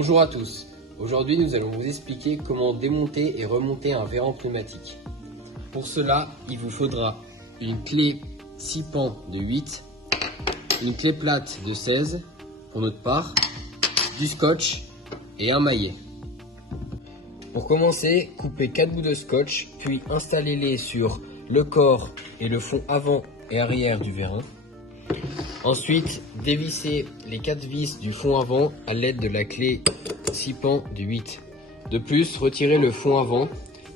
Bonjour à tous, aujourd'hui nous allons vous expliquer comment démonter et remonter un vérin pneumatique. Pour cela, il vous faudra une clé 6 pans de 8, une clé plate de 16 pour notre part, du scotch et un maillet. Pour commencer, coupez 4 bouts de scotch, puis installez-les sur le corps et le fond avant et arrière du vérin. Ensuite, dévissez les 4 vis du fond avant à l'aide de la clé 6 pans de 8. De plus, retirez le fond avant.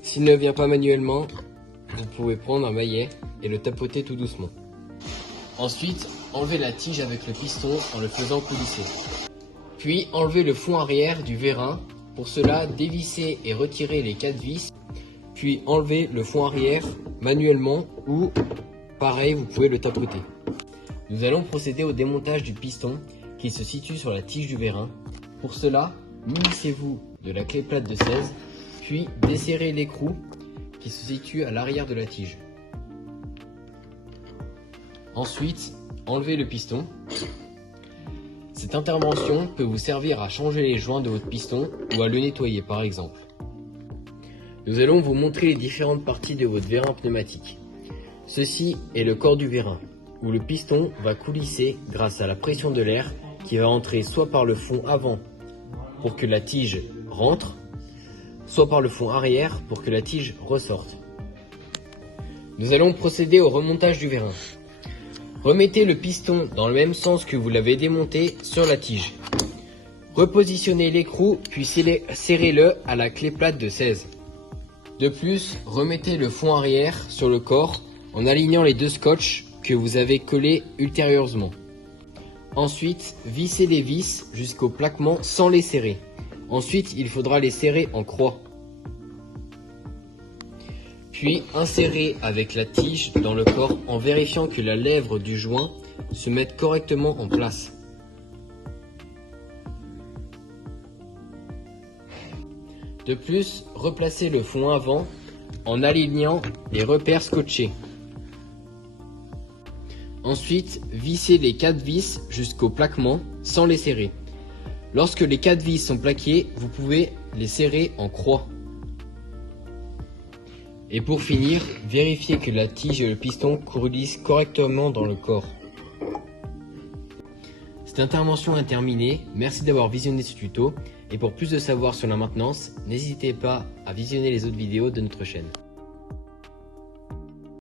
S'il ne vient pas manuellement, vous pouvez prendre un maillet et le tapoter tout doucement. Ensuite, enlevez la tige avec le piston en le faisant coulisser. Puis, enlevez le fond arrière du vérin. Pour cela, dévissez et retirez les 4 vis. Puis, enlevez le fond arrière manuellement ou, pareil, vous pouvez le tapoter. Nous allons procéder au démontage du piston qui se situe sur la tige du vérin. Pour cela, munissez-vous de la clé plate de 16, puis desserrez l'écrou qui se situe à l'arrière de la tige. Ensuite, enlevez le piston. Cette intervention peut vous servir à changer les joints de votre piston ou à le nettoyer par exemple. Nous allons vous montrer les différentes parties de votre vérin pneumatique. Ceci est le corps du vérin, où le piston va coulisser grâce à la pression de l'air qui va entrer soit par le fond avant pour que la tige rentre, soit par le fond arrière pour que la tige ressorte. Nous allons procéder au remontage du vérin. Remettez le piston dans le même sens que vous l'avez démonté sur la tige. Repositionnez l'écrou puis serrez-le à la clé plate de 16. De plus, remettez le fond arrière sur le corps en alignant les 2 scotch que vous avez collés ultérieurement. Ensuite, vissez les vis jusqu'au plaquement sans les serrer. Ensuite, il faudra les serrer en croix. Puis, insérez avec la tige dans le corps en vérifiant que la lèvre du joint se mette correctement en place. De plus, replacez le fond avant en alignant les repères scotchés. Ensuite, vissez les 4 vis jusqu'au plaquement sans les serrer. Lorsque les 4 vis sont plaquées, vous pouvez les serrer en croix. Et pour finir, vérifiez que la tige et le piston coulissent correctement dans le corps. Cette intervention est terminée, merci d'avoir visionné ce tuto et pour plus de savoir sur la maintenance, n'hésitez pas à visionner les autres vidéos de notre chaîne.